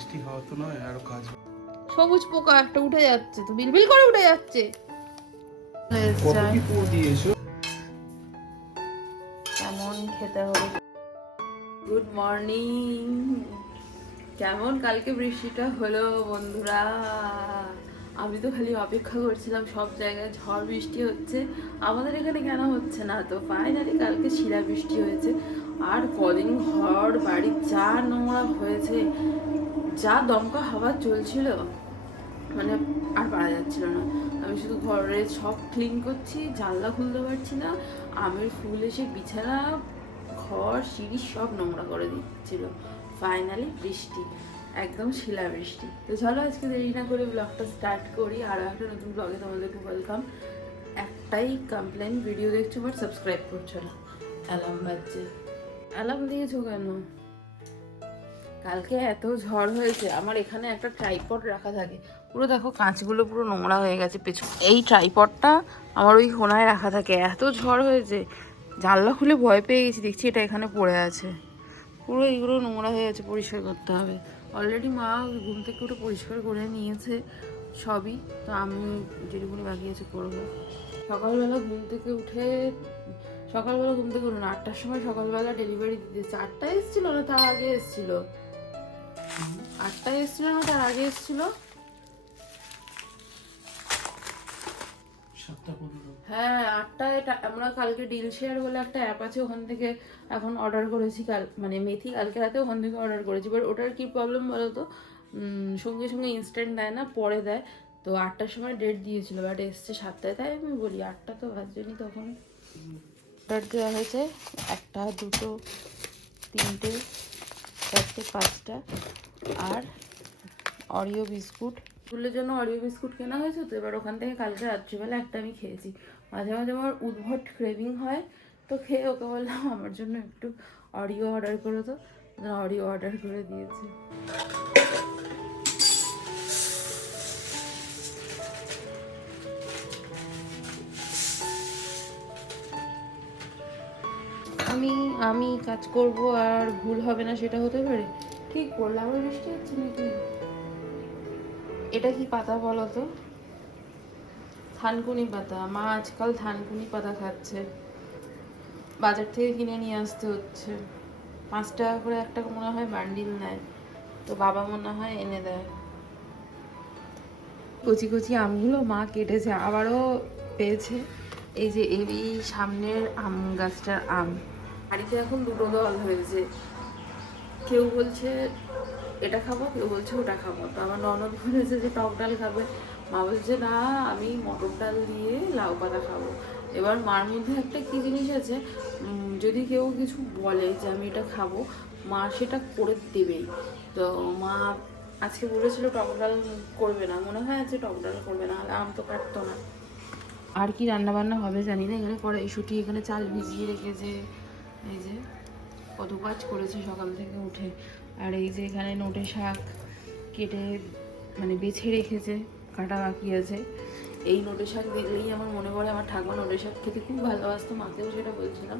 বৃষ্টি হওয়া তো নয়, আরো কাজ। সবুজ পোকা একটা উঠে যাচ্ছে, তো বিলবিল করে উঠে যাচ্ছে। কত কি পুরো দিয়েছো? কেমন খেতে হবে। Good morning. কেমন কালকে বৃষ্টিটা হলো বন্ধুরা? আমি তো খালি অপেক্ষা করছিলাম, সব জায়গায় ঝড় বৃষ্টি হচ্ছে, আমাদের এখানে কেন হচ্ছে না। তো ফাইনালি কালকে শিলা বৃষ্টি হয়েছে। আর কদিন ঘর বাড়ি যা নোংরা হয়েছে, যা দমকা হাওয়া চলছিল, মানে আর পারা যাচ্ছিল না। আমি শুধু ঘরে সব ক্লিন করছি, জানলা খুলতে পারছি না। আমের ফুল এসে বিছানা, ঘর, সিঁড়ি সব নোংরা করে দিচ্ছিল। ফাইনালি বৃষ্টি, একদম শিলা বৃষ্টি। তো চলো আজকে দেরি না করে ব্লগটা স্টার্ট করি। আরও একটা নতুন ব্লগে তোমাদেরকে ওয়েলকাম। একটাই কমপ্লেন, ভিডিও দেখছো বাট সাবস্ক্রাইব করছো না। অ্যালার্ম বাজছে। অ্যালার্ম দিয়েছো কেন? কালকে এত ঝড় হয়েছে, আমার এখানে একটা ট্রাইপড রাখা থাকে, পুরো দেখো কাঁচগুলো পুরো নোংরা হয়ে গেছে পেছন। এই ট্রাইপডটা আমার ওই কোনায় রাখা থাকে। এত ঝড় হয়েছে, জানলা খুলে ভয় পেয়ে গেছি, দেখছি এটা এখানে পড়ে আছে। পুরো এইগুলো নোংরা হয়ে গেছে, পরিষ্কার করতে হবে। অলরেডি মা ঘুম থেকে উঠে পরিষ্কার করে নিয়েছে সবই, তো আমি যেটুকুনি বাকি আছে করবো। সকালবেলা ঘুম থেকে উঠে, সকালবেলা ঘুম থেকে উঠুন 8টার সময় সকালবেলা ডেলিভারি দিতে 4টায় এসেছিল না তার আগে এসেছিল? 8টায় এসেছিল না তার আগে এসেছিল? 7:15। হ্যাঁ 8টায়। আমরা কালকে ডিল শেয়ার বলে একটা অ্যাপ আছে, ওখান থেকে এখন অর্ডার করেছি। কাল মানে মেথি কালকে রাতে ওখান থেকে অর্ডার করেছি। বাট ওটার কি প্রবলেম বলো তো, সঙ্গে সঙ্গে ইনস্ট্যান্ট দেয় না, পরে দেয়। তো 8টার সময় ডেট দিয়েছিল, বাট এসছে 7টায়। তাই আমি বলি 8টা তো বাজেনি তখন। অর্ডার দেওয়া হয়েছে 1টা 2টো 3টে 4টে 5টা। আর অরিও বিস্কুট, স্কুলের জন্য অরিও বিস্কুট কেনা হয়েছে। তো এবার ওখান থেকে কালকে রাত্রিবেলা একটা আমি খেয়েছি। মাঝে মাঝে আমার উদ্ভট ক্রেভিং হয়, তো খেয়ে ওকে বললাম আমার জন্য একটু অরিও অর্ডার করে, তো অরিও অর্ডার করে দিয়েছে। আমি আমি কাজ করব আর ভুল হবে না সেটা হতে পারে? ঠিক বললাম। আমার বৃষ্টি হচ্ছে নাকি? এটা কি পাতা বলো তো? থানকুনি পাতা। মা আজকাল থানকুনি পাতা খাচ্ছে, বাজার থেকে কিনে নিয়ে আসতে হচ্ছে। 5 টাকা করে একটা মনে হয় বান্ডিল নেয়, তো বাবা মনে হয় এনে দেয়। কচি কচি আমগুলো মা কেটেছে, আবারও পেয়েছে। এই যে এই সামনের আম গাছটার আম। বাড়িতে এখন দুটো দল হয়েছে, কেউ বলছে এটা খাবো, কেউ বলছে ওটা খাবো। তো আমার ননদ বলেছে যে টক ডাল খাবে, মা বলছে না আমি মটর ডাল দিয়ে লাউ পাতা খাবো। এবার মার মধ্যে একটা কি জিনিস আছে, যদি কেউ কিছু বলে যে আমি এটা খাবো, মা সেটা করে দেবেই। তো মা আজকে বলেছিল টক ডাল করবে না, মনে হয় আছে টক ডাল করবে না, আম তো কাটতো না। আর কি রান্না বান্না হবে জানি না। এখানে কড়াইশুঁটি, এখানে চাল ভিজিয়ে রেখেছে, এই যে কত কাজ করেছে সকাল থেকে উঠে। আর এই যে এখানে নোটে শাক কেটে মানে বেছে রেখেছে, কাটা বাকি আছে। এই নোটে শাক দেখলেই আমার মনে পড়ে আমার ঠাকুমা নোটে শাক খেতে খুব ভালোবাসতো। মাকেও সেটা বলছিলাম,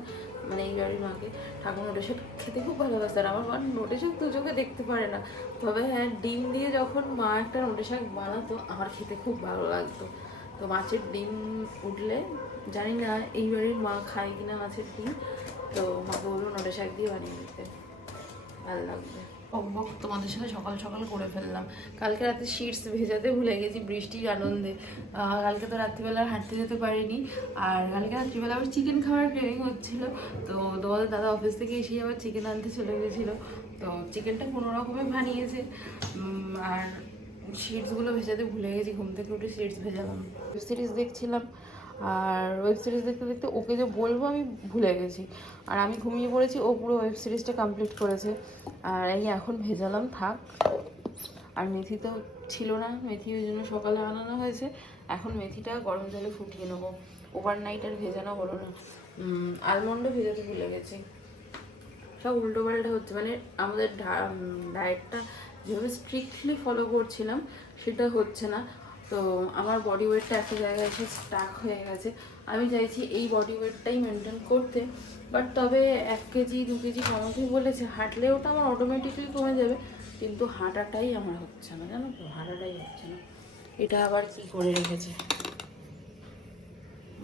মানে এই বাড়ির মাকে, ঠাকুমা নোটে শাক খেতে খুব ভালোবাসতো। আর আমার মা নোটে শাক দু চোখে দেখতে পারে না, তবে হ্যাঁ ডিম দিয়ে যখন মা একটা নোটে শাক বানাতো আমার খেতে খুব ভালো লাগতো। তো মাছের ডিম উঠলে, জানি না এই বাড়ির মা খায় কিনা মাছের ডিম, তো মাকে বলবো নোটে শাক দিয়ে বানিয়ে দিতে, ভালো লাগবে। তোমাদের সাথে সকাল সকাল করে ফেললাম। কালকে রাতে শিটস ভেজাতে ভুলে গেছি বৃষ্টির আনন্দে। কালকে তো রাত্রিবেলা হাঁটতে যেতে পারিনি। আর কালকে রাত্রিবেলা আবার চিকেন খাওয়ার ক্রেভিং হচ্ছিলো, তো তোমাদের দাদা অফিস থেকে এসেই আবার চিকেন আনতে চলে গেছিলো। তো চিকেনটা কোনো রকমে বানিয়েছে। আর শিটসগুলো ভেজাতে ভুলে গেছি, ঘুম থেকে উঠে শিটস ভেজালাম। ওয়েব সিরিজ দেখছিলাম, আর ওয়েব সিরিজ দেখতে দেখতে ওকে যে বলবো আমি ভুলে গেছি। আর আমি ঘুমিয়ে পড়েছি, ও পুরো ওয়েব সিরিজটা কমপ্লিট করেছে। আর এই এখন ভেজালাম থাক। আর মেথি তো ছিল না, মেথি ওই জন্য সকালে আনানো হয়েছে। এখন মেথিটা গরম জলে ফুটিয়ে নেবো, ওভারনাইট আর ভেজানো হলো না। আলমন্ডও ভেজাতে ভুলে গেছি। সব উল্টো পাল্টা হচ্ছে, মানে আমাদের ডায়েটটা যেভাবে স্ট্রিক্টলি ফলো করছিলাম সেটা হচ্ছে না। তো আমার বডি ওয়েটটা একটা জায়গায় এসে স্টাক হয়ে গেছে। আমি চাইছি এই বডি ওয়েটটাই মেনটেন করতে, বাট তবে 1 কেজি 2 কেজি কমাতে বলেছে। হাঁটলে ওটা আমার অটোমেটিকলি কমে যাবে, কিন্তু হাঁটাটাই আমার হচ্ছে না, জানো তো, হাঁটাটাই হচ্ছে না। এটা আবার কি করে রেখেছে,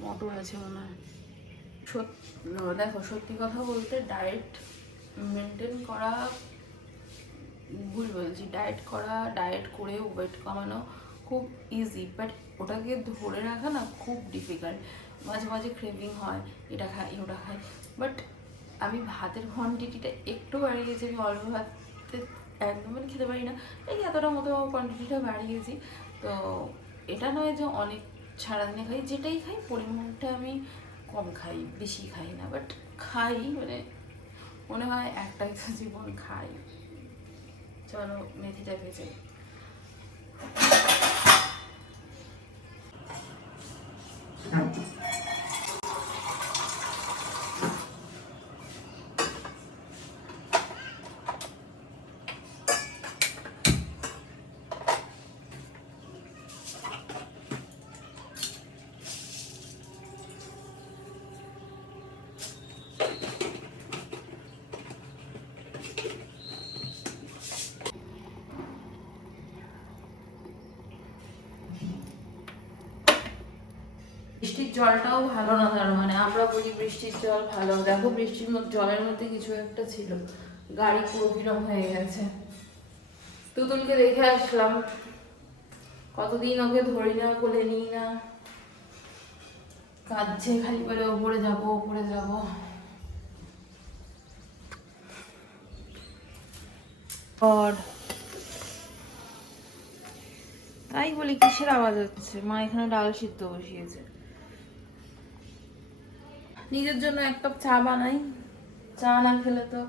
মটর আছে মনে হয়। দেখো সত্যি কথা বলতে ডায়েট মেনটেন করা, ভুল বলছি, ডায়েট করে ওয়েট কমানো খুব ইজি, বাট ওটাকে ধরে রাখা না খুব ডিফিকাল্ট। মাঝে মাঝে ক্রেভিং হয়, এটা খাই ওটা খাই, বাট আমি ভাতের কোয়ান্টিটিটা একটু বাড়িয়েছি। আমি অল্প ভাতে একদমই খেতে পারি না, এই এতটা মতো কোয়ান্টিটিটা বাড়িয়েছি। তো এটা নয় যে অনেক সারাদিনে খাই, যেটাই খাই পরিমাণটা আমি কম খাই, বেশি খাই না, বাট খাই, মানে মনে হয় একটাই তো জীবন, খাই। চলো মেথিটা ভেজে বৃষ্টির জলটাও ভালো না, তার মানে আমরা বলি বৃষ্টির জল ভালো, দেখো বৃষ্টির জলের মধ্যে কিছু একটা ছিল, গাড়ি পুরো কিরম হয়ে গেছে। তুতুলকে দেখে আসলাম, কতদিন ওকে ধরি না, কোলে নিই না, কাঁদছে খালি বলে ওপরে যাবো ওপরে যাবো। তাই বলি কিসের আওয়াজ হচ্ছে? মা এখানে ডাল সিদ্ধ বসিয়েছে, নিজের জন্য এক কাপ চা বানাই, চা না খেলে তো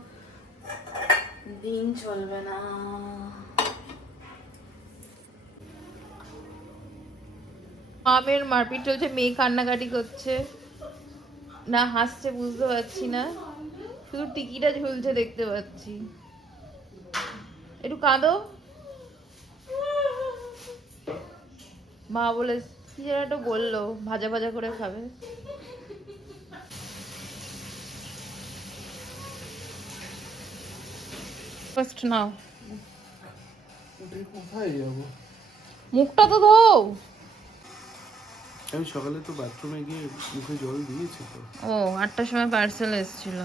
দিন চলবে না। মামের মারপিট চলছে, মেয়ে কান্নাকাটি করছে না হাসছে বুঝতে পারছি না, শুধু টিকিটা ঝুলছে দেখতে পাচ্ছি। একটু কাঁদো। মা বলে কি যেন একটা বললো, ভাজা ভাজা করে খাবে। ফার্স্ট নাও, কোথায় যাবো? মুখটা তো ধোও। আমি সকালে তো বাথরুমে গিয়ে মুখে জল দিয়েছি তো। ও 8টার সময় পার্সেল এসেছিল।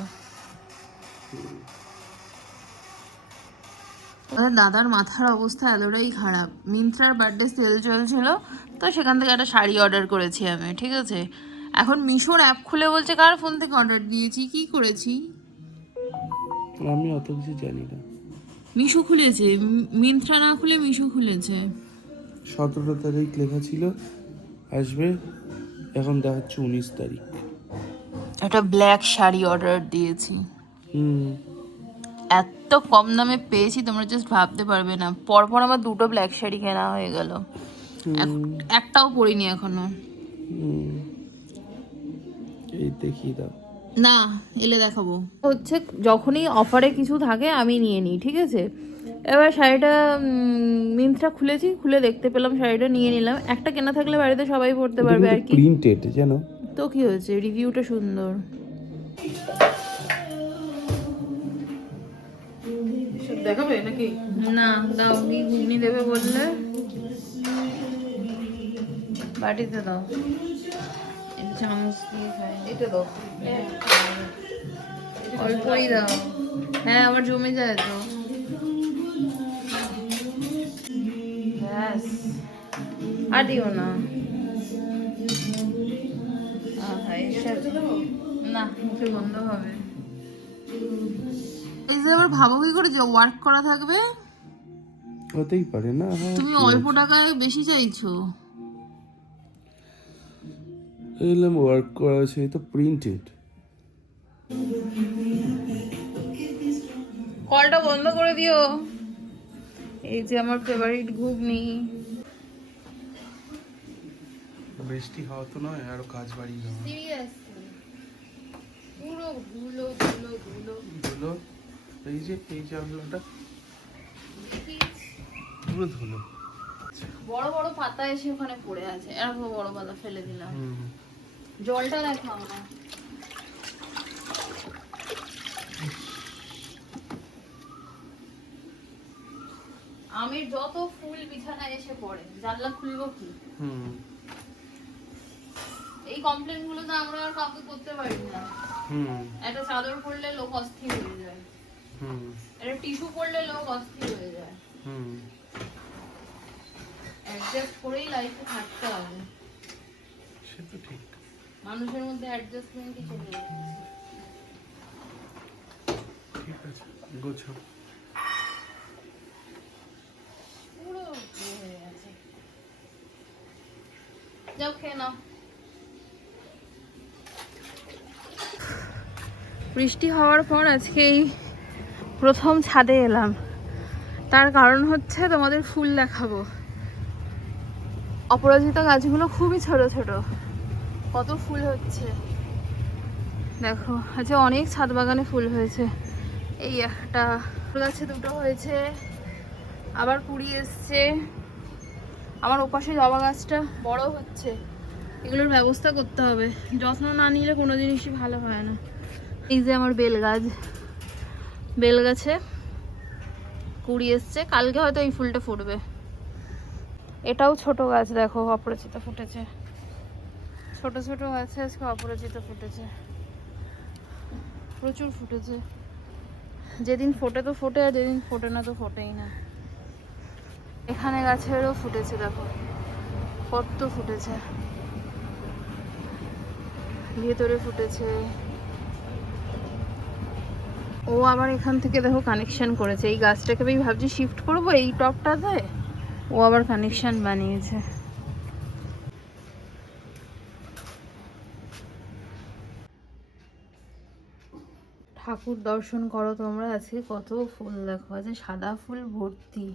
দাদার মাথার অবস্থা এতটাই খারাপ, মিন্ত্রার বার্থডে সেল চলছিল, তো সেখান থেকে একটা শাড়ি অর্ডার করেছি আমি, ঠিক আছে। এখন মিশোর অ্যাপ খুলে বলছে কার ফোন থেকে অর্ডার দিয়েছি, কি করেছি। আমি অত কিছু জানি না। মিশো খুলেছে, মিন্ত্রা না খুলে মিশো খুলেছে। 17 তারিখ লেখা ছিল আসবে, এখন দেখাচ্ছে 19 তারিখ। একটা ব্ল্যাক শাড়ি অর্ডার দিয়েছি, এত কম দামে পেয়েছি তোমরা জাস্ট ভাবতে পারবে না। পরপর আমার 2টো ব্ল্যাক শাড়ি কেনা হয়ে গেল, একটাও পরিনি এখনো। এই দেখিয়ে দাও না, এলে দেখাবো। হচ্ছে যখনই অফারে কিছু থাকে আমি নিয়ে নিই, ঠিক আছে। এবার শাড়িটা মিন্ত্রা খুলেছি, খুলে দেখতে পেলাম, শাড়িটা নিয়ে নিলাম। একটা কেনা থাকলে বাড়িতে সবাই পরতে পারবে আর কি। প্রিন্টেড জানো তো কি হয়েছে, রিভিউটা সুন্দর। দেখাবে নাকি? না দাও, কি ঘুগনি দেবে বললে, বাটিতে দাও, চামচ দিয়ে খাই। এটা দাও, অল্পই দাও। হ্যাঁ আবার জমে যায় তো। ব্যাস আর দিও না। না মুখে গন্ধ হবে। এই যে আবার ভাবো কি করে যে ওয়ার্ক করা থাকবে, হতেই পারে না। তুমি অল্প টাকায় বেশি চাইছো। এলাম ওয়ার্ক করা আছে, তো প্রিন্টেড। কলটা বন্ধ করে দিও। এই যে আমার ফেভারিট ঘুগনি। বৃষ্টি হওয়া তো নয়, আরো কাজ বাড়িয়ে দেওয়া। পুরো ধুলো ধুলো ধুলো ধুলো, এই যে আমলাটা পুরো ধুলো। বড় বড় পাতা এসে ওখানে পড়ে আছে, এরকম বড় পাতা ফেলে দিলাম। জলটা দেখো আমরা আমের যত ফুল বিছানায় এসে পড়ে, জানলা খুলবো কি? এই কমপ্লেন গুলো তো আমরা আর কাউকে করতে পারি না। একটা চাদর পরলে লোক অস্থির হয়ে যায়, একটা টিস্যু পরলে লোক অস্থির হয়ে যায়। অ্যাডজাস্ট করেই লাইফে থাকতে হবে। সে তো ঠিক। মানুষের মধ্যে অ্যাডজাস্টমেন্টই চলে যাচ্ছে। ঠিক আছে, গোছাও। পুরো হয়ে গেছে। যাও খেয়ে নাও। বৃষ্টি হওয়ার পর আজকে এই প্রথম ছাদে এলাম। তার কারণ হচ্ছে তোমাদের ফুল দেখাবো। অপরাজিতা গাছগুলো খুবই ছোট ছোট, কত ফুল হচ্ছে দেখো। আজকে অনেক ছাদ বাগানে ফুল হয়েছে। এই একটা ফুল গাছে দুটো হয়েছে, আবার কুড়ি এসছে। আমার ওপাশে জবা গাছটা বড় হচ্ছে, এগুলোর ব্যবস্থা করতে হবে। যত্ন না নিলে কোনো জিনিসই ভালো হয় না। এই যে আমার বেল গাছ, বেল গাছে কুড়ি এসছে, কালকে হয়তো এই ফুলটা ফুটবে। এটাও ছোট গাছ, দেখো অপরাজিতা ফুটেছে। ছোট ছোট গাছে আজকে অপরাজিতা ফুটেছে, প্রচুর ফুটেছে। যেদিন ফোটে তো ফোটে, আর যেদিন ফোটে না তো ফোটেই না। এখানে গাছেরও ফুটেছে, দেখো কত ফুটেছে, ভেতরে ফুটেছে। ও আবার এখান থেকে দেখো কানেকশন করেছে। এই গাছটাকে আমি ভাবছি শিফট করবো এই টপটাতে, ও আবার কানেকশন বানিয়েছে। ঠাকুর দর্শন করো তোমরা। আজকে কত ফুল দেখো, আছে সাদা ফুল ভর্তি।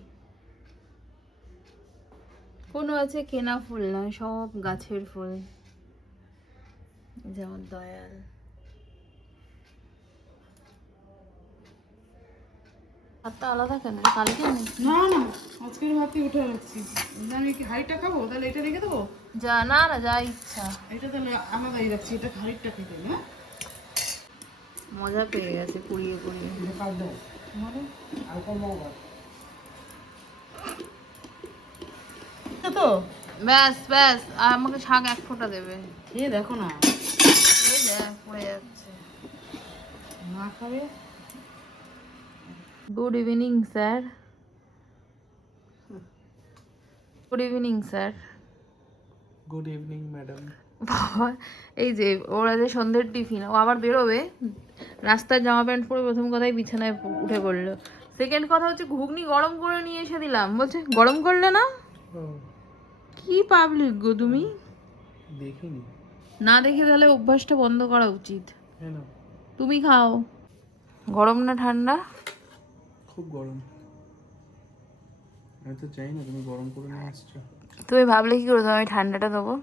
কোনো আছে কেনা ফুল নয়, সব গাছের ফুল। যেমন দয়াল, ভাতটা আলাদা কেন? কালকে না না, আজকের ভাতই উঠে রাখছি। আমি কি হাঁড়িটা খাবো, তাহলে এটা রেখে দেবো। যা না না, যা ইচ্ছা। এটা তাহলে আলাদাই রাখছি, এটা হাঁড়িটা খেতে না। মজা পেয়ে গেছে পুড়িয়ে পুড়িয়ে। তো ব্যাস ব্যাস, আর আমাকে শাক এক ফোঁটা দেবে। খেয়ে দেখো না, এই দেখ পড়ে যাচ্ছে। না খাবে। Good evening sir. Good evening sir. Good evening madam. বাবা, এই যে ওরা যে সন্ধ্যের টিফিন, ও আবার বেরোবে, রাস্তার জামা প্যান্ট পরে প্রথম কথাই বিছানায় উঠে পড়লো। সেকেন্ড কথা হচ্ছে ঘুগনি গরম করে নিয়ে এসে দিলাম, বলছে গরম করলে না। কি পাবলিক গো তুমি, দেখিনি। না দেখে তাহলে অভ্যাসটা বন্ধ করা উচিত। হ্যাঁ না, তুমি খাও। গরম না ঠান্ডা? খুব গরম। আমি তো চাই না, তুমি গরম করে নিয়ে আসছো। তুমি ভাবলে কি করে আমি ঠান্ডাটা দেবো?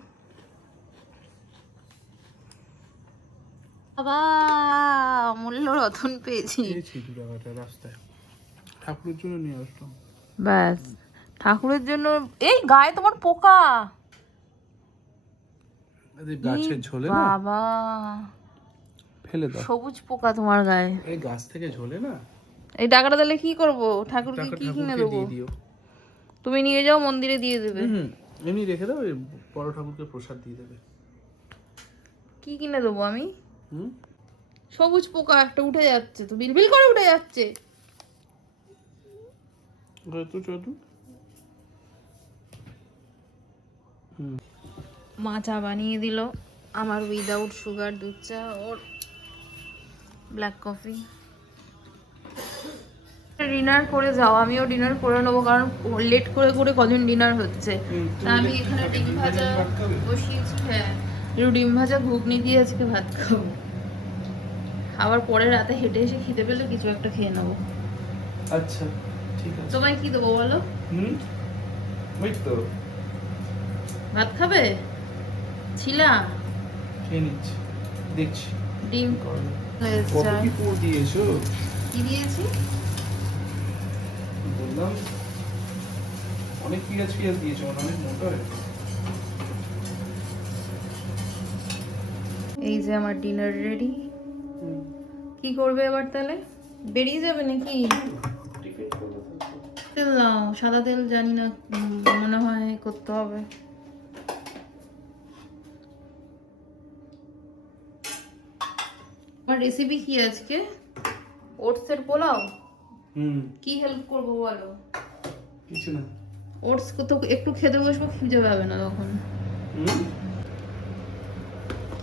বাবা, মূল্য রতন পেয়েছি। খেয়েছি 2 টাকাটা রাস্তায়, ঠাকুরের জন্য নিয়ে আসলাম। ব্যাস, ঠাকুরের জন্য। এই গায়ে তোমার পোকা। গাছের ঝোলে না, বাবা, ফেলে দাও। সবুজ পোকা তোমার গায়ে। এই গাছ থেকে ঝোলে না। এই টাকাটা তাহলে কি করবো? ঠাকুরকে টাকা কি কিনে ঠাকুরকে দেবো? দিয়ে দিও। তুমি নিয়ে যাও, মন্দিরে দিয়ে দেবে। এমনি রেখে দাও, এই বড় ঠাকুরকে প্রসাদ দিয়ে দেবে। কি কিনে দেবো আমি? হুম, সবুজ পোকা একটা উঠে যাচ্ছে, তো বিলবিল করে উঠে যাচ্ছে। তো চল। মা চা বানিয়ে দিল আমার, উইদাউট সুগার দুধ চা, ওর ব্ল্যাক কফি। ডিনার করে যাও, আমিও ডিনার করে নেবো, কারণ লেট করে করে কজন ডিনার হচ্ছে। তা আমি এখানে ডিম ভাজা বসিয়েছি। হ্যাঁ, একটু ডিম ভাজা ঘুগনি দিয়ে আজকে ভাত খাবো। আবার পরে রাতে হেঁটে এসে খিদে পেলে কিছু একটা খেয়ে নেবো। আচ্ছা ঠিক আছে। তোমায় কি দেবো বলো? ওই তো ভাত খাবে? ছিলা খেয়ে নিচ্ছি, দেখছি। ডিম কত কি পুর দিয়েছো? কি দিয়েছি বললাম অনেক পেঁয়াজ দিয়েছো, অনেক মোটা হয়েছে। এই যে আমার ডিনার রেডি। কি করবে এবার তাহলে? বেরিয়ে যাবে নাকি? টিফিন করবো তো। তেল নাও, সাদা তেল জানি না, মনে হয় করতে হবে। আমার রেসিপি কি আজকে? ওটসের পোলাও। কি হেল্প করবো বলো? কিছু না। ওটস তো একটু খেতে বসবো, খিদে পাবে না তখন।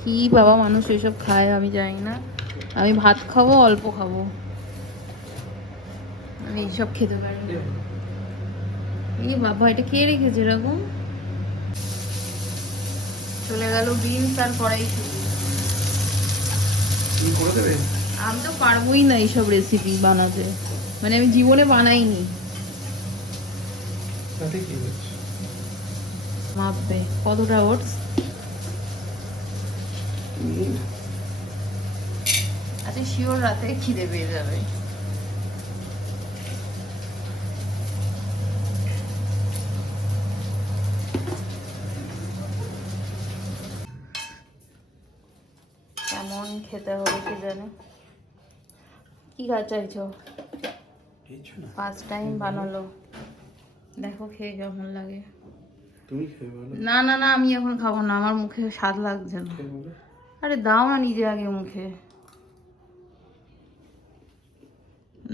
কি বাবা মানুষ এসব খায় আমি জানি না। আমি ভাত খাবো, অল্প খাবো, আমি এইসব খেতে পারি না। এই বাবা, এটা কে রেখেছে এরকম? চলে গেল বিনস আর কড়াইশুঁটি। তুমি করে দেবে? আমি তো পারবোই না এইসব রেসিপি বানাতে, মানে আমি জীবনে বানাইনি। তাতে কি হচ্ছে? মাপবে কতটা ওটস? আচ্ছা শিওর রাতে খিদে পেয়ে যাবে। কেমন খেতে হবে কি জানে। কি খা চাইছো? কিছু না। ফার্স্ট টাইম বানালো, দেখো খেয়ে কেমন লাগে। তুমি খেয়ে বলো। না না না, আমি এখন খাবো না, আমার মুখে স্বাদ লাগছে না। খেয়ে বলো। আরে দাও না নিজে আগে মুখে।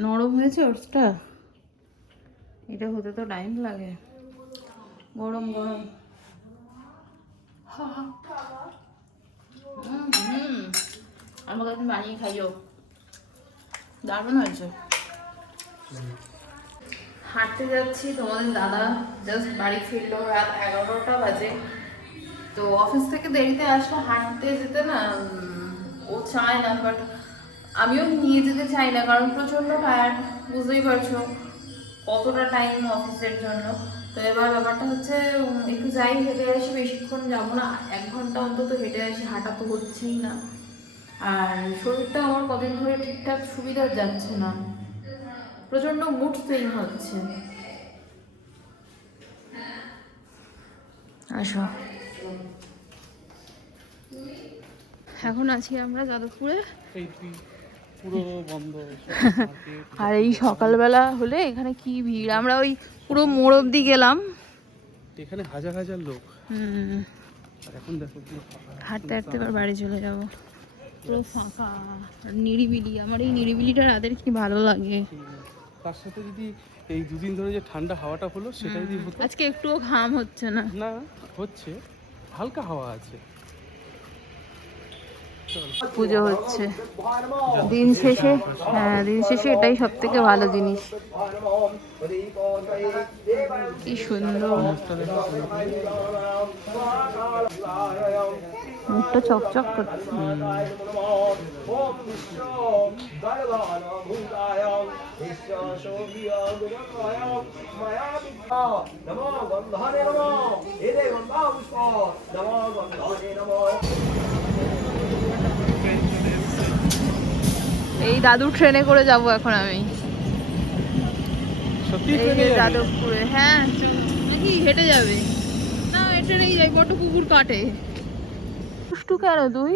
নরম হয়েছে ওটসটা? এটা হতে তো টাইম লাগে। গরম গরম। আমাকে তুমি বানিয়ে খাইও, দারুণ হয়েছে। হাঁটতে যাচ্ছি, তোমাদের দাদা জাস্ট বাড়ি ফিরলো, রাত 11টা বাজে। তো অফিস থেকে দেরিতে আসলে হাঁটতে যেতে না ও চায় না, বাট আমিও নিয়ে যেতে চাই না, কারণ প্রচণ্ড টায়ার্ড, বুঝতেই পারছো কতটা টাইম অফিসের জন্য। তো এবার ব্যাপারটা হচ্ছে একটু যাই, হেঁটে আসি, বেশিক্ষণ যাবো না, 1 ঘন্টা অন্তত হেঁটে আসি, হাঁটা তো হচ্ছেই না। আর শরীরটা আমার কদিন ধরে ঠিকঠাক সুবিধা যাচ্ছে না, প্রচণ্ড মুড সুইং হচ্ছে। আসো। এখন আছি আমরা যাদবপুরে। পুরো বন্ধ। আর এই সকালবেলা হলে এখানে কি ভিড়, আমরা ওই পুরো মোড় অব্দি গেলাম। এখানে হাজার হাজার লোক। আর এখন দেখো পুরো ফাঁকা। হাঁটতে হাঁটতে এবার বাড়ি চলে যাবো, পুরো ফাঁকা আর নিরিবিলি। আমার এই নিরিবিলিটা রাতের কি ভালো লাগে। তার সাথে যদি এই দুদিন ধরে যে ঠান্ডা হাওয়াটা হলো সেটা যদি হতো। আজকে একটুও ঘাম হচ্ছে না। না হচ্ছে, হালকা হাওয়া আছে। পুজো হচ্ছে দিন শেষে, হ্যাঁ দিন শেষে এটাই সব থেকে ভালো জিনিস। কি সুন্দর, মুখটা চকচক করছে। এই দাদু ট্রেনে করে যাব এখন আমি। সত্যি এই যে যাদবপুরে, হ্যাঁ নাকি হেঁটে যাবে? না ট্রেনেই যাই, বড় কুকুর কাটে। দুষ্টু কেন তুই?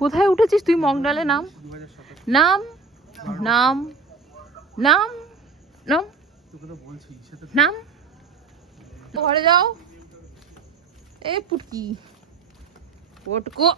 কোথায় উঠেছিস তুই? মগডালে নাম, নাম নাম নাম নাম নাম, ঘরে যাও। এ পুটকি পটকো।